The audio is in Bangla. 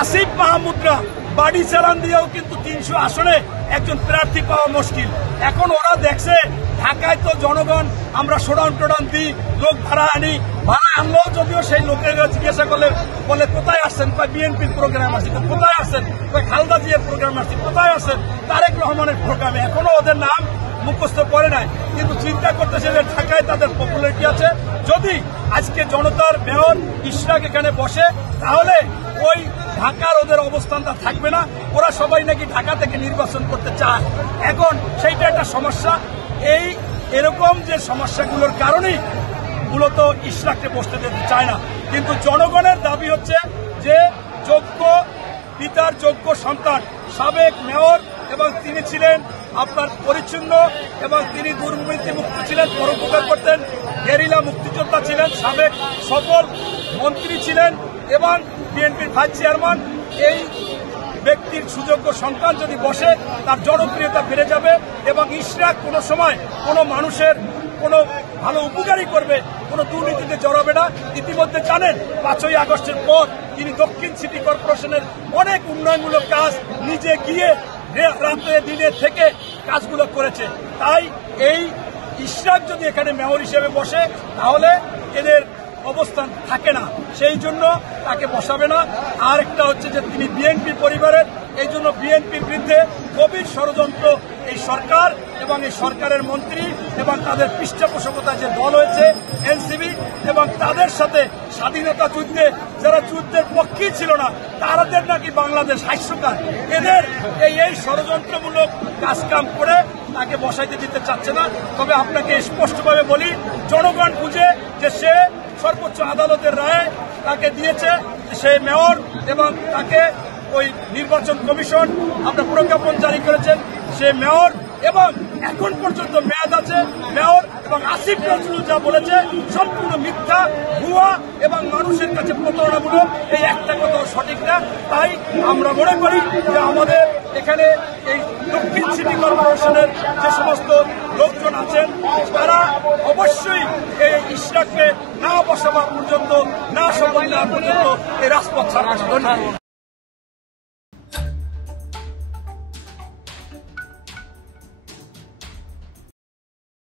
আসিফ মাহমুদরা বাড়ি চালান দিয়েও কিন্তু 300 আসনে একজন প্রার্থী পাওয়া মুশকিল। এখন ওরা দেখছে ঢাকায় তো জনগণ আমরা শোডাউন টোডাউন দিই, লোক ভাড়া আনি, ভাড়া আনলেও যদিও সেই লোকের জিজ্ঞাসা করলে বলে কোথায় আসছেন, বিএনপির প্রোগ্রাম আসছে, কোথায় আসছেন, খালেদা জিয়ার প্রোগ্রাম আসছে, কোথায় আসছেন, তারেক রহমানের প্রোগ্রামে। এখনো ওদের নাম মুখস্থ করে নাই, কিন্তু চিন্তা করতেছে যে ঢাকায় তাদের পপুলারিটি আছে। যদি আজকে জনতার মেয়র ইশরাক এখানে বসে তাহলে ওই ঢাকার ওদের অবস্থানটা থাকবে না। ওরা সবাই নাকি ঢাকা থেকে নির্বাচন করতে চায়। এখন সেইটা একটা সমস্যা। এরকম যে সমস্যাগুলোর কারণেই মূলত ইশরাককে বসতে দিতে চায় না। কিন্তু জনগণের দাবি হচ্ছে যে যোগ্য পিতার যোগ্য সন্তান সাবেক মেয়র, এবং তিনি ছিলেন আপনার পরিচ্ছন্ন এবং তিনি দুর্নীতি মুক্ত ছিলেন, পরোপকার করতেন, গেরিলা মুক্তিযোদ্ধা ছিলেন, সাবেক সফল মন্ত্রী ছিলেন এবং বিএনপির ভাইস চেয়ারম্যান। এই ব্যক্তির সুযোগ্য সন্তান যদি বসে তার জনপ্রিয়তা বেড়ে যাবে এবং ইশরাক কোনো সময় কোনো মানুষের কোনো ভালো উপকারী করবে, কোনো দুর্নীতিতে জড়াবে না। ইতিমধ্যে জানেন 5ই আগস্টের পর তিনি দক্ষিণ সিটি কর্পোরেশনের অনেক উন্নয়নমূলক কাজ নিজে গিয়ে রাতে দিনে থেকে কাজগুলো করেছে। তাই এই ইশরাক যদি এখানে মেয়র হিসেবে বসে তাহলে এদের অবস্থান থাকে না, সেই জন্য তাকে বসাবে না। আর একটা হচ্ছে যে তিনি বিএনপি পরিবারের, এই জন্য বিএনপির বিরুদ্ধে গভীর ষড়যন্ত্র এই সরকার এবং এই সরকারের মন্ত্রী এবং তাদের পৃষ্ঠপোষকতায় যে দল হয়েছে এনসিপি, এবং তাদের সাথে স্বাধীনতা যুদ্ধে যারা যুদ্ধের পক্ষেই ছিল না তাদের নাকি বাংলাদেশ হাস্যকার। এদের এই ষড়যন্ত্রমূলক কাজকাম করে তাকে বসাইতে দিতে চাচ্ছে না। তবে আপনাকে স্পষ্টভাবে বলি, জনগণ বুঝে যে সে সর্বোচ্চ আদালতের রায়ে তাকে দিয়েছে, সে মেয়র, এবং তাকে ওই নির্বাচন কমিশন আপনার প্রজ্ঞাপন জারি করেছেন, সে মেয়র, এবং এখন পর্যন্ত মেয়াদ আছে মেয়র। এবং আসিফ নজরুল যা বলেছে সম্পূর্ণ মিথ্যা, ভুয়া এবং মানুষের কাছে প্রতারণামূলক। এই একটা কথাও সঠিক না। তাই আমরা মনে করি যে আমাদের এখানে এই দক্ষিণ সিটি কর্পোরেশনের যে সমস্ত লোকজন আছেন তারা অবশ্যই এই ইশরাককে না বসাবার পর্যন্ত, না শপথ নেওয়ার পর্যন্ত এই রাজপথ ছাড়া। ধন্যবাদ।